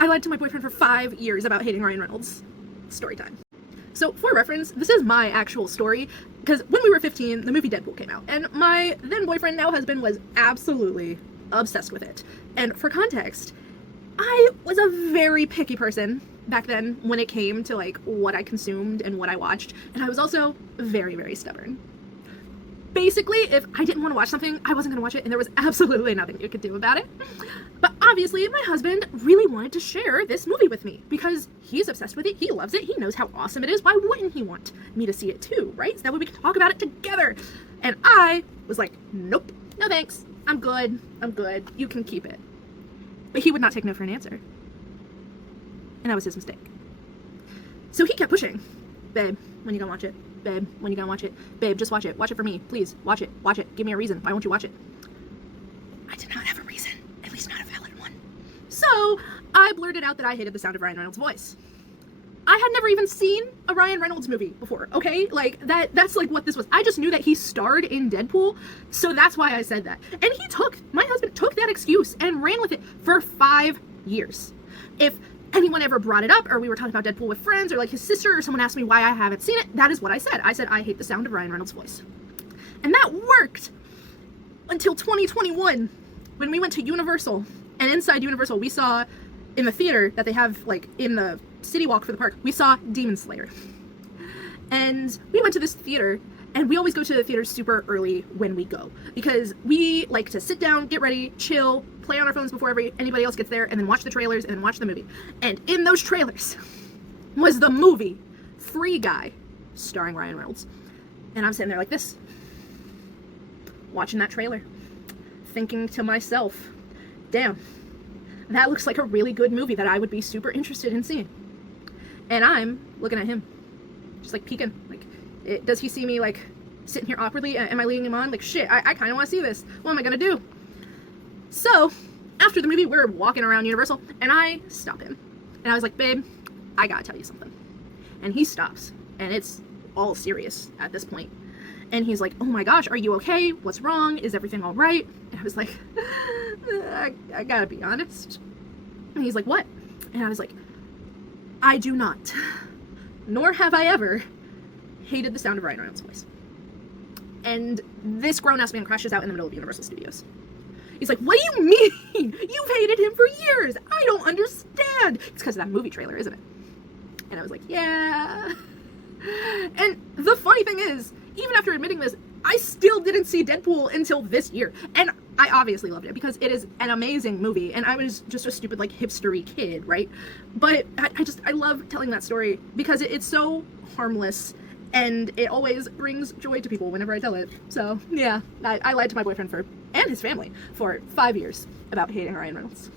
I lied to my boyfriend for 5 years about hating Ryan Reynolds. Story time. So, for reference, this is my actual story, because when we were 15, the movie Deadpool came out, and my then boyfriend, now husband, was absolutely obsessed with it. And for context, I was a very picky person back then when it came to, like, what I consumed and what I watched, and I was also very, very stubborn. Basically, if I didn't want to watch something, I wasn't going to watch it, and there was absolutely nothing you could do about it. But obviously, my husband really wanted to share this movie with me, because he's obsessed with it, he loves it, he knows how awesome it is. Why wouldn't he want me to see it too, right? So that way we can talk about it together. And I was like, nope, no thanks, I'm good, you can keep it. But he would not take no for an answer. And that was his mistake. So he kept pushing. Babe, when you gonna watch it? Babe, when you gonna watch it? Babe, just watch it. Watch it for me. Please, watch it. Watch it. Give me a reason. Why won't you watch it? I did not have a reason. At least not a valid one. So, I blurted out that I hated the sound of Ryan Reynolds' voice. I had never even seen a Ryan Reynolds movie before, okay? Like, that's like what this was. I just knew that he starred in Deadpool, so that's why I said that. And my husband took that excuse and ran with it for 5 years. If anyone ever brought it up, or we were talking about Deadpool with friends, or like his sister, or someone asked me why I haven't seen it, that is what I said. I said, I hate the sound of Ryan Reynolds' voice. And that worked until 2021, when we went to Universal, and inside Universal, we saw, in the theater that they have, like, in the city walk for the park, we saw Demon Slayer. And we went to this theater, and we always go to the theater super early when we go, because we like to sit down, get ready, chill, play on our phones before anybody else gets there, and then watch the trailers, and then watch the movie. And in those trailers was the movie Free Guy, starring Ryan Reynolds. And I'm sitting there like this, watching that trailer, thinking to myself, damn, that looks like a really good movie that I would be super interested in seeing. And I'm looking at him, just like peeking, like, does he see me, like, sitting here awkwardly? Am I leading him on? Like, shit, I kind of want to see this. What am I gonna do? So, after the movie, we're walking around Universal, and I stop him. And I was like, babe, I gotta tell you something. And he stops, and it's all serious at this point. And he's like, oh my gosh, are you okay? What's wrong? Is everything all right? And I was like, I gotta be honest. And he's like, what? And I was like, I do not, nor have I ever, hated the sound of Ryan Reynolds' voice. And this grown-ass man crashes out in the middle of Universal Studios. He's like, what do you mean? You've hated him for years. I don't understand. It's because of that movie trailer, isn't it? And I was like, yeah. And the funny thing is, even after admitting this, I still didn't see Deadpool until this year. And I obviously loved it because it is an amazing movie, and I was just a stupid, like, hipstery kid, right? But I love telling that story because it's so harmless, and it always brings joy to people whenever I tell it. So, yeah, I lied to my boyfriend and his family for 5 years about hating Ryan Reynolds.